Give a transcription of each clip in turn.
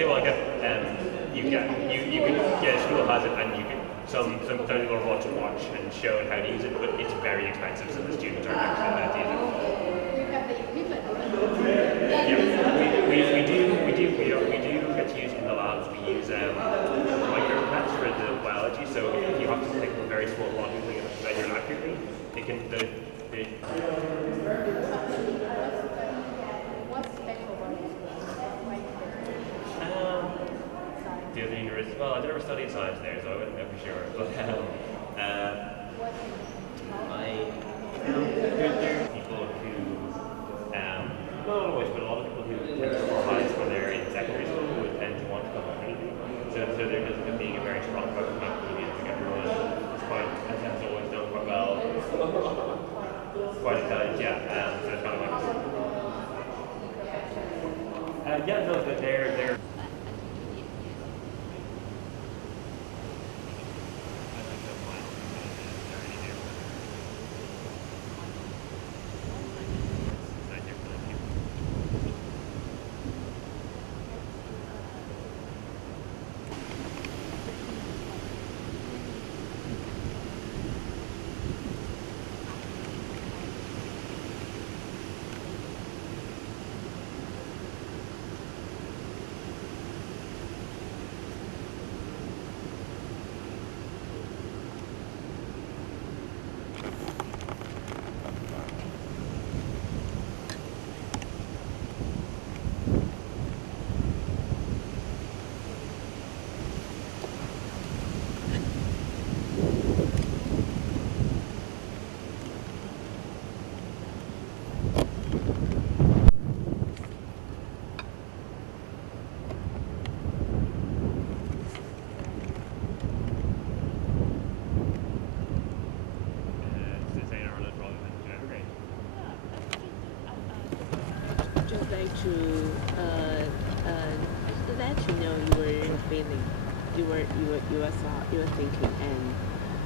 Okay, well, I guess you can school has it, and you can some people are bought to watch and show how to use it, but it's very expensive, so the students aren't actually allowed to use it. Yeah, we do get to use it in the labs. We use micropipettes for the biology, so if you have to take a very small volume and measure it accurately, it can the other university. Well, I never studied science there, so I wouldn't know for sure. But there are people who, not always, but a lot of people who tend to score highs when they're in secondary school who would tend to want to come to community. So there does end up being a very strong focus on academia. I think everyone is quite, has always done quite well, quite intelligent. Yeah. So it's kind of like. Yeah, no, they're. To let you know your feeling, you were thinking, and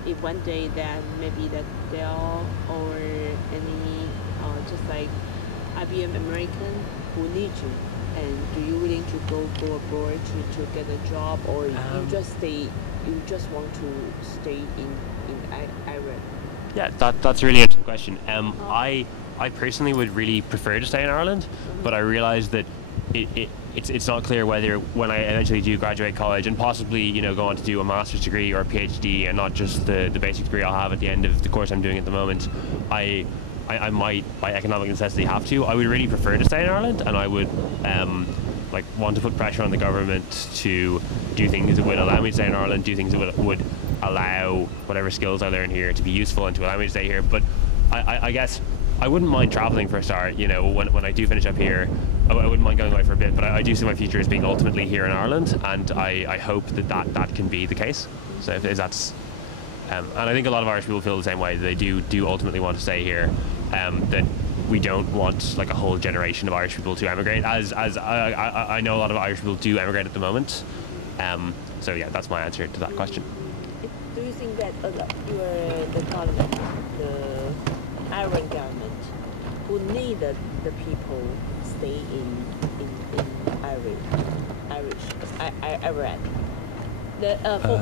if one day that maybe that Dell or any just like IBM American who need you, and do you willing to go abroad to get a job, or you just want to stay in Ireland? Yeah, that's a really interesting question. I personally would really prefer to stay in Ireland, but I realise that it's not clear whether when I eventually do graduate college and possibly go on to do a master's degree or a PhD and not just the basic degree I'll have at the end of the course I'm doing at the moment, I might by economic necessity have to. I would really prefer to stay in Ireland, and I would want to put pressure on the government to do things that would allow me to stay in Ireland, do things that would allow whatever skills I learn here to be useful and to allow me to stay here. But I guess I wouldn't mind traveling for a start. When I do finish up here, I wouldn't mind going away for a bit, but I do see my future as being ultimately here in Ireland, and I hope that can be the case. So if that's and I think a lot of Irish people feel the same way. They do ultimately want to stay here. That we don't want like a whole generation of Irish people to emigrate, as I know a lot of Irish people do emigrate at the moment. So yeah, that's my answer to that question. Do you think that the government, the Irish government, who need the people stay in Ireland?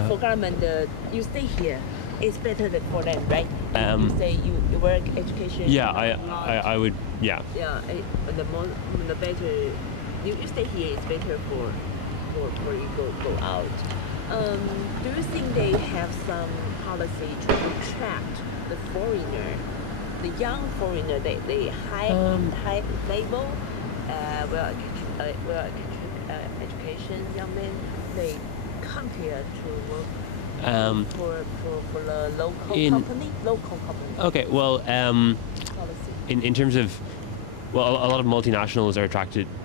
For government, you stay here. It's better for them, right? You say you work education. Yeah, I would. Yeah. Yeah, the better you stay here. It's better for you go out. Do you think they have some policy to attract the foreigner, the young foreigner? They high label, education young men. They come here to work. For the local company. Okay, well, in terms of, well, a lot of multinationals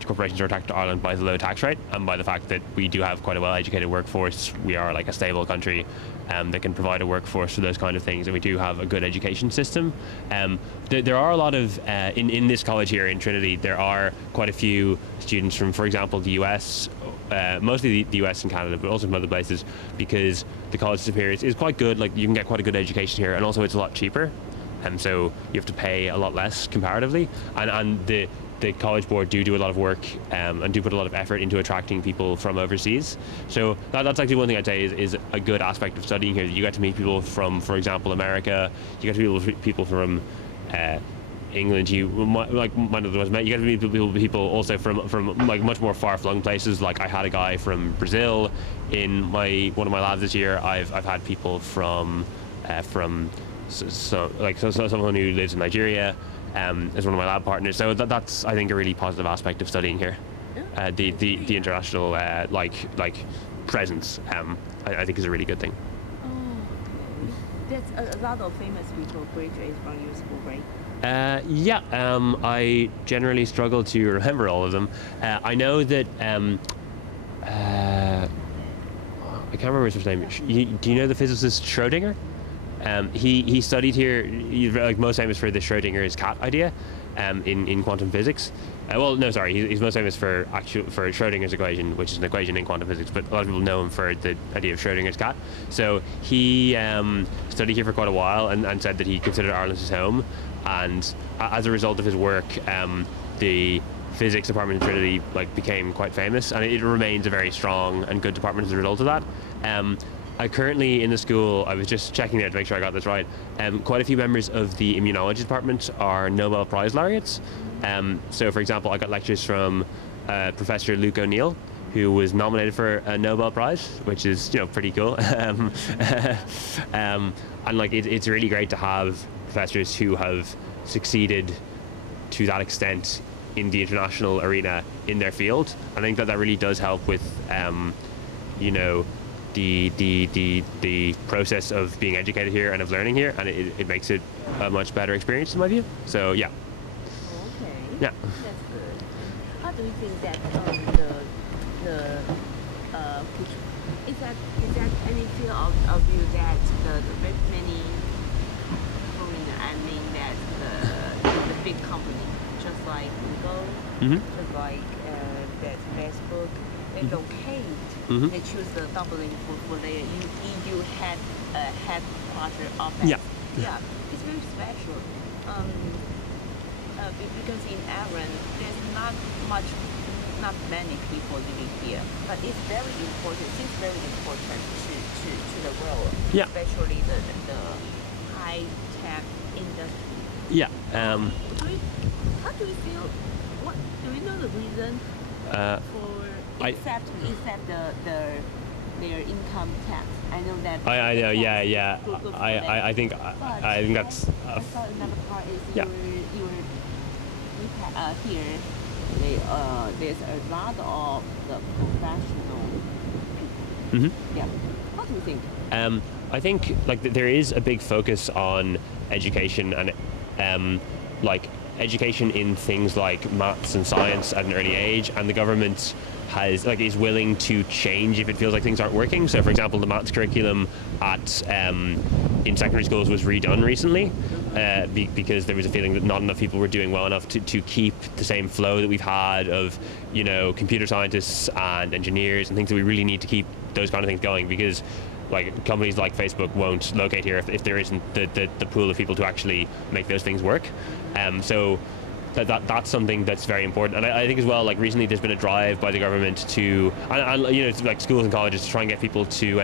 corporations are attracted to Ireland by the low tax rate and by the fact that we do have quite a well-educated workforce. We are like a stable country that can provide a workforce for those kind of things, and we do have a good education system. There are a lot of, in this college here in Trinity, there are quite a few students from, for example, the US, mostly the US and Canada, but also from other places, because the college system here is quite good. Like, you can get quite a good education here, and also it's a lot cheaper, and so you have to pay a lot less comparatively. And the College Board do a lot of work and do put a lot of effort into attracting people from overseas. So that's actually one thing I'd say is a good aspect of studying here. You get to meet people from, for example, America. You get to meet people from England. You get to meet people also from like much more far-flung places. Like I had a guy from Brazil in one of my labs this year. I've had people from someone who lives in Nigeria as one of my lab partners. So that's I think a really positive aspect of studying here. The international presence I think is a really good thing. Oh, okay. That's a lot of famous people graduate from your school, right? I generally struggle to remember all of them. I know that I can't remember his first name. Do you know the physicist Schrödinger? He studied here. He's like most famous for the Schrödinger's cat idea in quantum physics. He's most famous for Schrödinger's equation, which is an equation in quantum physics. But a lot of people know him for the idea of Schrödinger's cat. So he studied here for quite a while and said that he considered Ireland his home. And as a result of his work, the physics department in Trinity became quite famous, and it remains a very strong and good department as a result of that. I currently in the school, I was just checking there to make sure I got this right, quite a few members of the immunology department are Nobel Prize laureates. So for example, I got lectures from Professor Luke O'Neill, who was nominated for a Nobel Prize, which is pretty cool. And it's really great to have professors who have succeeded to that extent in the international arena in their field. I think that really does help with the process of being educated here and of learning here, and it makes it a much better experience in my view. So yeah. Okay. Yeah. That's good. How do you think that is that any feel of you that the very many foreigner, I mean that the big company, just like Google, just like that Facebook, they locate, they choose the Dublin for their EU headquarters office. Yeah, it's very special. Because in Ireland, there's not many people living here, but it's very important. It's very important to the world, especially the high tech industry. Yeah. How do you feel? What do you know the reason for except their income tax? I know that. I know. Yeah. I think that's. I thought another part is here. There's a lot of the professional people. Yeah. What do you think? I think there is a big focus on education and education in things like maths and science at an early age, and the government is willing to change if it feels like things aren't working. So for example, the maths curriculum in secondary schools was redone recently because there was a feeling that not enough people were doing well enough to keep the same flow that we've had of computer scientists and engineers and things that we really need to keep those kind of things going, because companies like Facebook won't locate here if there isn't the pool of people to actually make those things work. So that's something that's very important. And I think as well, recently there's been a drive by the government to, schools and colleges to try and get people to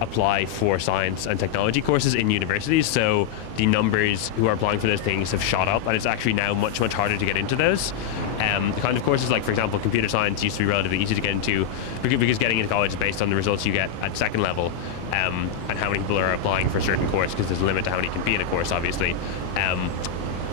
apply for science and technology courses in universities. So the numbers who are applying for those things have shot up, and it's actually now much harder to get into those. The kind of courses, for example, computer science used to be relatively easy to get into because getting into college is based on the results you get at second level and how many people are applying for a certain course, because there's a limit to how many can be in a course, obviously.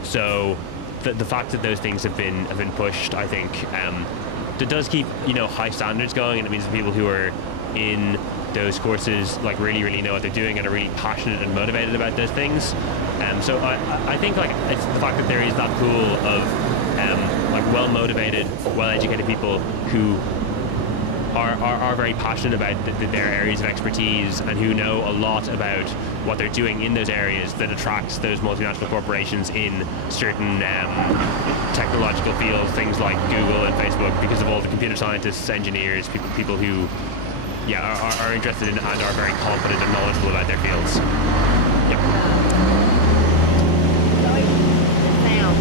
So the fact that those things have been pushed, I think, that does keep high standards going, and it means the people who are in those courses really know what they're doing and are really passionate and motivated about those things. So I think it's the fact that there is that pool of well motivated, well educated people who are very passionate about their areas of expertise and who know a lot about what they're doing in those areas, that attracts those multinational corporations in certain technological fields, things like Google and Facebook, because of all the computer scientists, engineers, people who are interested in and are very confident and knowledgeable about their fields. Yep. Sorry, the sound.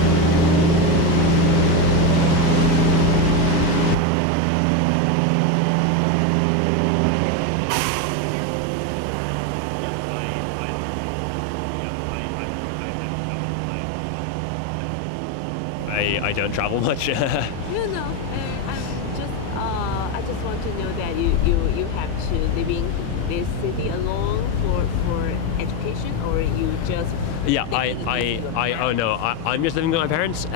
I don't travel much. No, no. I just want to know that you have to live in this city alone for education, or you just Yeah, oh no, I'm just living with my parents.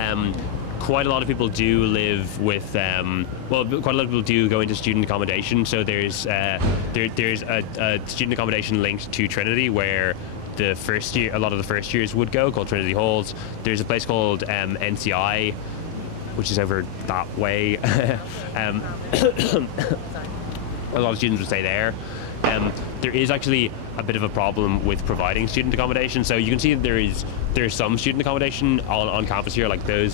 Quite a lot of people do live with, well, quite a lot of people do go into student accommodation. So there's there's a student accommodation linked to Trinity where a lot of the first years would go, called Trinity Halls. There's a place called NCI, which is over that way. A lot of students would stay there. There is actually a bit of a problem with providing student accommodation. So you can see that there's some student accommodation on campus here, like the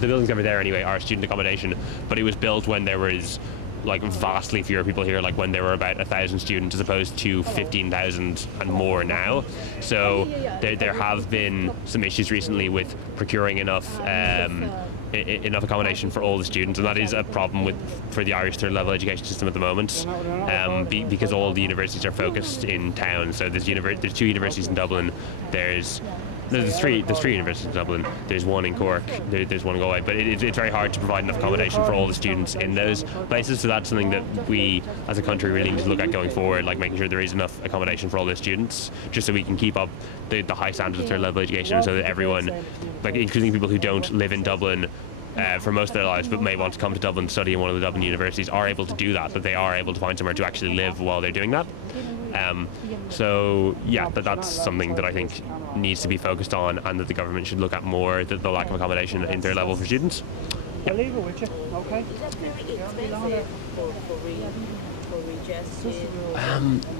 buildings over there anyway are student accommodation, but it was built when there was like vastly fewer people here, like when there were about 1,000 students as opposed to 15,000 and more now. So there have been some issues recently with procuring enough accommodation for all the students, and that is a problem for the Irish third level education system at the moment, because all the universities are focused in town. So there's 2 universities in Dublin. There's 3 universities in Dublin. There's one in Cork. There's one in Galway. But it's very hard to provide enough accommodation for all the students in those places. So that's something that we, as a country, really need to look at going forward, like making sure there is enough accommodation for all the students, just so we can keep up the high standards of third level education, so that everyone, like including people who don't live in Dublin for most of their lives, but may want to come to Dublin to study in one of the Dublin universities, are able to do that. That they are able to find somewhere to actually live while they're doing that. So yeah, that's something that I think needs to be focused on, and that the government should look at more, the lack of accommodation in third level for students. I'll leave it with you, okay? Is that very expensive for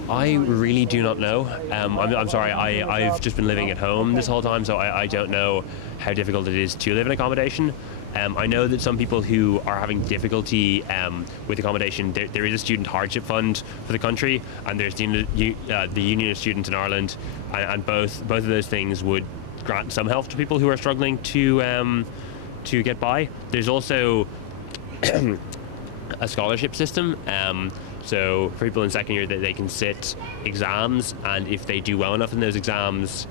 I really do not know. I'm sorry, I've just been living at home this whole time, so I don't know how difficult it is to live in accommodation. I know that some people who are having difficulty with accommodation, there is a student hardship fund for the country, and there's the Union of Students in Ireland, and both of those things would grant some help to people who are struggling to get by. There's also a scholarship system. So for people in second year, they can sit exams, and if they do well enough in those exams,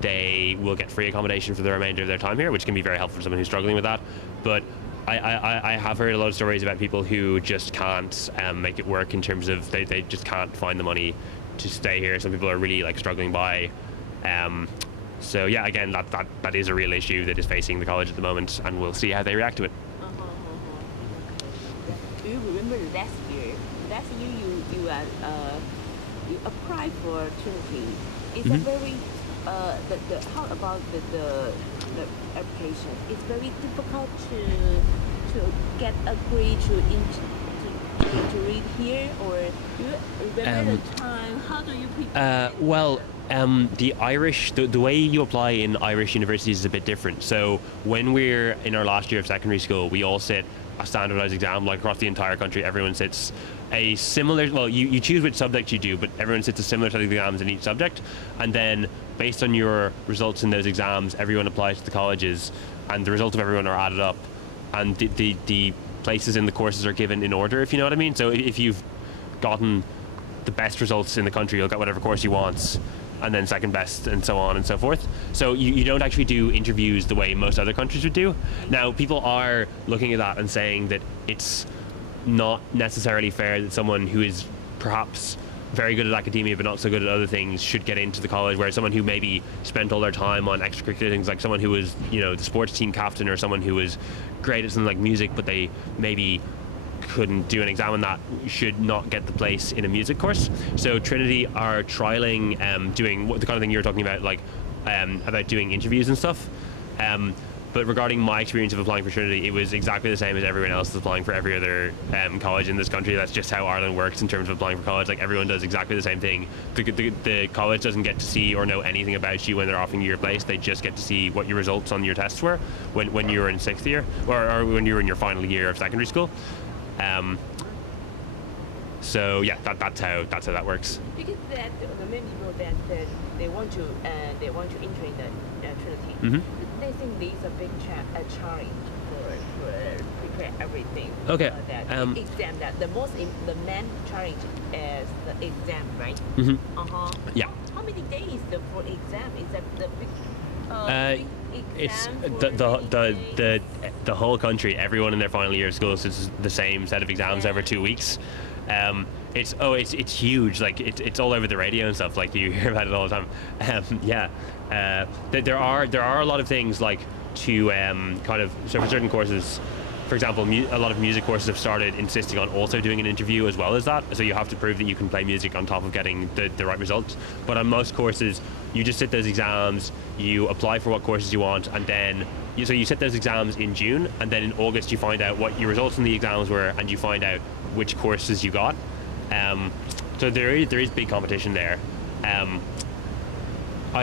they will get free accommodation for the remainder of their time here, which can be very helpful for someone who's struggling with that. But I have heard a lot of stories about people who just can't make it work in terms of they just can't find the money to stay here. Some people are really like struggling by. So yeah, again, that is a real issue that is facing the college at the moment, and we'll see how they react to it. Do you remember last year? Last year you applied for Trinity. It's a very how about the application? It's very difficult to get agreed to read here, or do you remember the time? How do you prepare? The Irish, the way you apply in Irish universities is a bit different. So when we're in our last year of secondary school, we all sit a standardized exam, like across the entire country. Everyone sits a similar, well, you choose which subject you do, but everyone sits a similar set of exams in each subject, and then based on your results in those exams, everyone applies to the colleges, and the results of everyone are added up, and the places in the courses are given in order, if you know what I mean. So if you've gotten the best results in the country, you'll get whatever course you want, and then second best, and so on and so forth. So you don't actually do interviews the way most other countries would do. Now, people are looking at that and saying that it's not necessarily fair that someone who is perhaps very good at academia but not so good at other things should get into the college, whereas someone who maybe spent all their time on extracurricular things, like someone who was, the sports team captain, or someone who was great at something like music but they maybe couldn't do an exam on that, should not get the place in a music course. So Trinity are trialing doing the kind of thing you were talking about, like about doing interviews and stuff. But regarding my experience of applying for Trinity, it was exactly the same as everyone else is applying for every other college in this country. That's just how Ireland works in terms of applying for college. Like, everyone does exactly the same thing. The college doesn't get to see or know anything about you when they're offering you your place. They just get to see what your results on your tests were when you were in sixth year, or when you were in your final year of secondary school. So yeah, that's how that works. Because the many people that they want to enter in the Trinity, they think this is a big challenge for prepare everything. Okay. That exam, that the main challenge is the exam, right? Yeah. How many days for exam? Is that the big? It's exam for the whole country. Everyone in their final year of school is the same set of exams over 2 weeks. It's huge. Like it's all over the radio and stuff. Like you hear about it all the time. Yeah. There are a lot of things like to kind of, so for certain courses. For example, a lot of music courses have started insisting on also doing an interview as well as that. So you have to prove that you can play music on top of getting the right results. But on most courses, you just sit those exams, you apply for what courses you want, and then you sit those exams in June, and then in August you find out what your results in the exams were, and you find out which courses you got. So there is big competition there.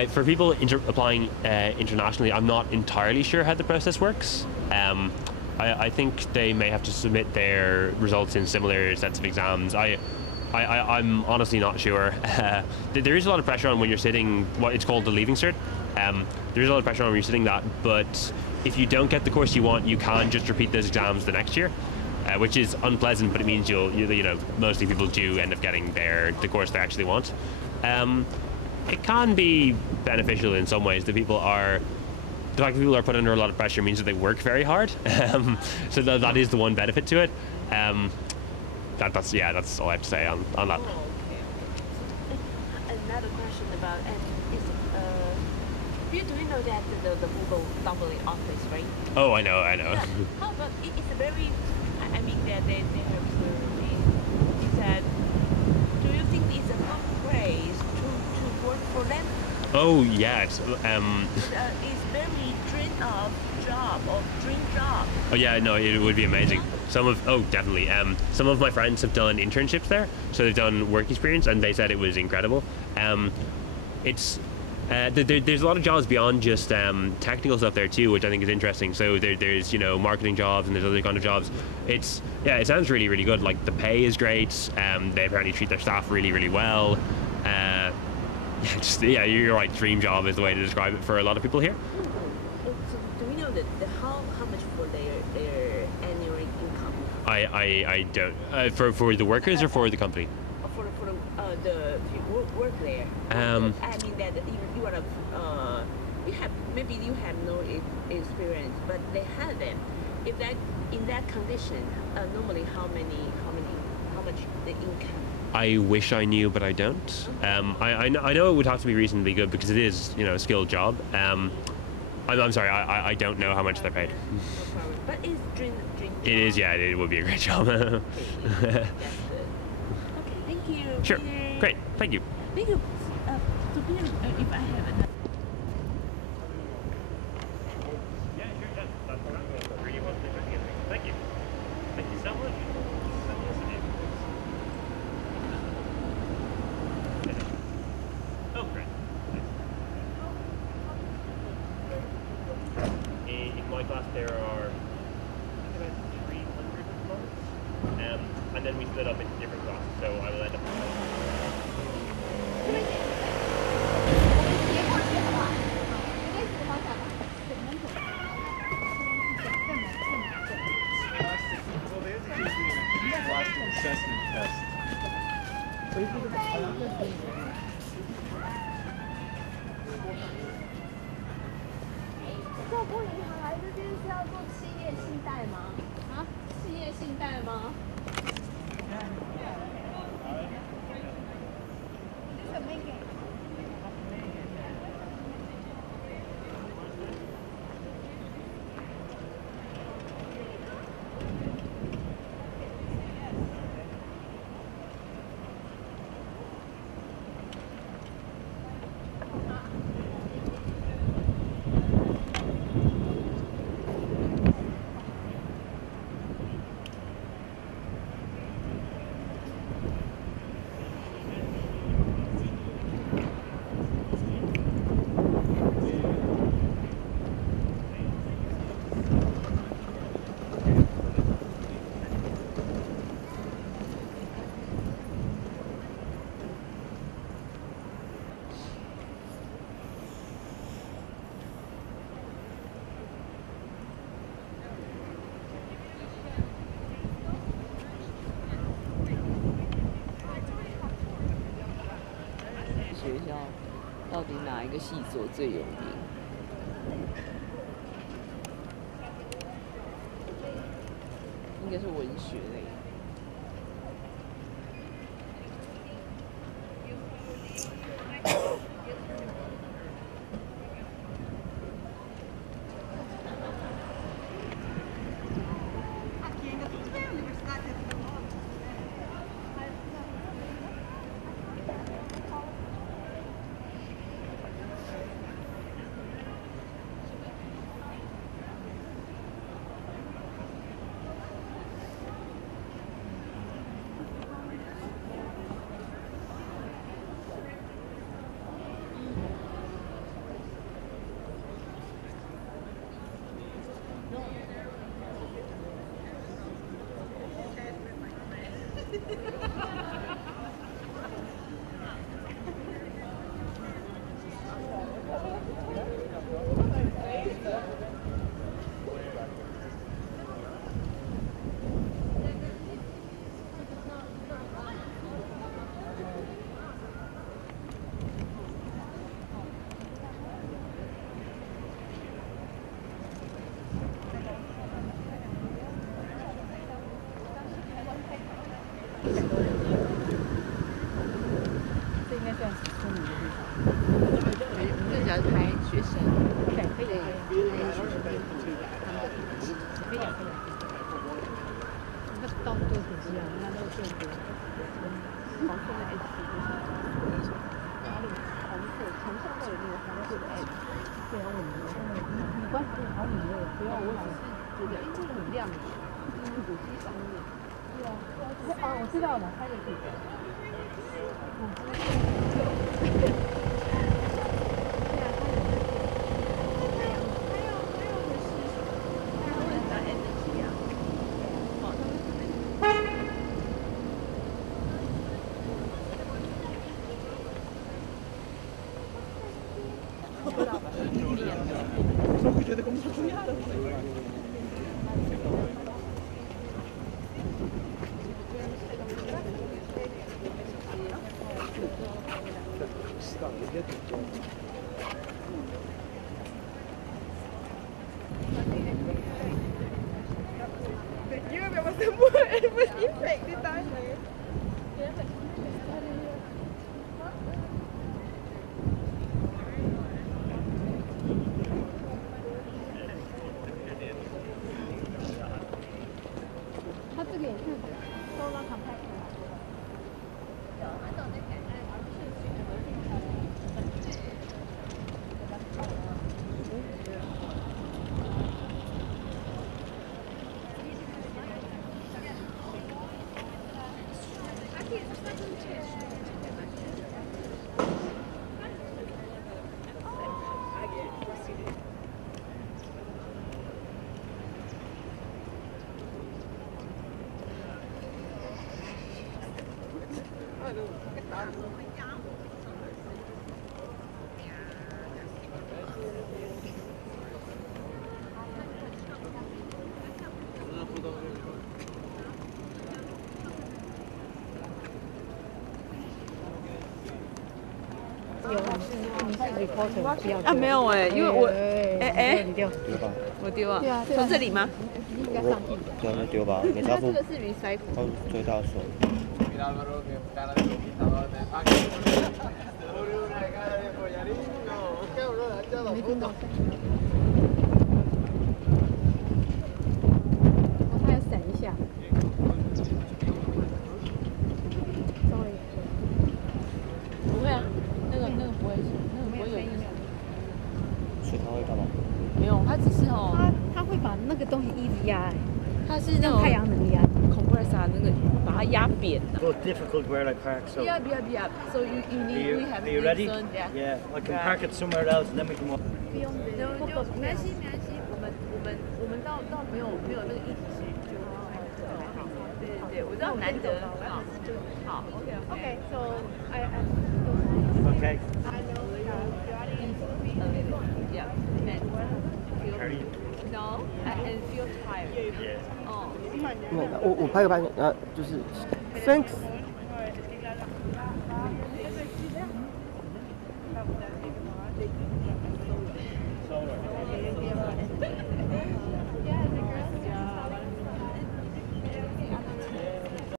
For people applying internationally, I'm not entirely sure how the process works. I think they may have to submit their results in similar sets of exams. I'm honestly not sure. There is a lot of pressure on when you're sitting what it's called the leaving cert. There is a lot of pressure on when you're sitting that, but if you don't get the course you want, you can just repeat those exams the next year, which is unpleasant, but it means mostly people do end up getting the course they actually want. It can be beneficial in some ways. The fact that people are put under a lot of pressure means that they work very hard. So that is the one benefit to it. That's all I have to say on that. Oh, okay. Another question about do you know that the Google Dublin office, right? Oh, I know. Yeah. How about it's very. I mean that they have he said. Do you think it's a good place to work for them? Oh yes. It's very dream job. Oh yeah, no, it would be amazing. Definitely. Some of my friends have done internships there, so they've done work experience, and they said it was incredible. There's a lot of jobs beyond just technical stuff there too, which I think is interesting. So there's marketing jobs, and there's other kind of jobs. It sounds really, really good. Like the pay is great. They apparently treat their staff really, really well. You're right. Dream job is the way to describe it for a lot of people here. Do we know how much for their annual income? I don't. For the workers or for the company? For the work there. I mean that you are maybe you have no experience, but they have them. If that in that condition, normally how much the income? I wish I knew, but I don't. I know it would have to be reasonably good because it is, a skilled job. I'm sorry, I don't know how much they're paid. No problem. But it's dream It is, yeah, it would be a great job. Okay, that's good. Okay, thank you. Sure, Peter. great, thank you. Thank you. So Peter, if I have another. Yeah, sure, that's really was interesting. Thank you. Thank you so much. So nice of you. Oh, great. Nice. In my class, there are about 300 at the moment, and then we split up into different classes. So I will end up. 做不银行来这边是要做企业信贷吗？啊，企业信贷吗？学校到底哪一个系所最有名？该是文学类。这应该算是聪明的地方。更加拍学生，对，可以拍学生可以他们的可以养出来。那到处都是这样，那个建筑，黄色的 H， 哪里红色，墙上都有那个黄色的 H。对啊，你观察好美味，不要，我只是觉得，这个很亮，古迹上面。对啊，我知道了，拍的地方。它这个也是收到卡派克。啊，没有哎，因为我你丢吧。我丢啊，从这里吗？应该上去。对，那丢吧，没差不。这个是 recycle。他最大手。没听到。它要闪一下。稍微。不会啊，那个不会是，那个不会有影响。所以他会干嘛？没有，它只是哦。它会把那个东西一直压，它是那种太阳能压。compressor 那个把它压扁了。Well, difficult where I pack. So. Yeah. So you need we have. Are you ready? Yeah. Yeah. I can park it somewhere else, and then we can walk. 不用，就没关系，我们到没有那个一起去就还好。对，我知道难得好。Okay. So I. Okay. I know. Yeah. And feel. No. And feel tired. Yeah. 哦。我拍个拍，然后就是 thanks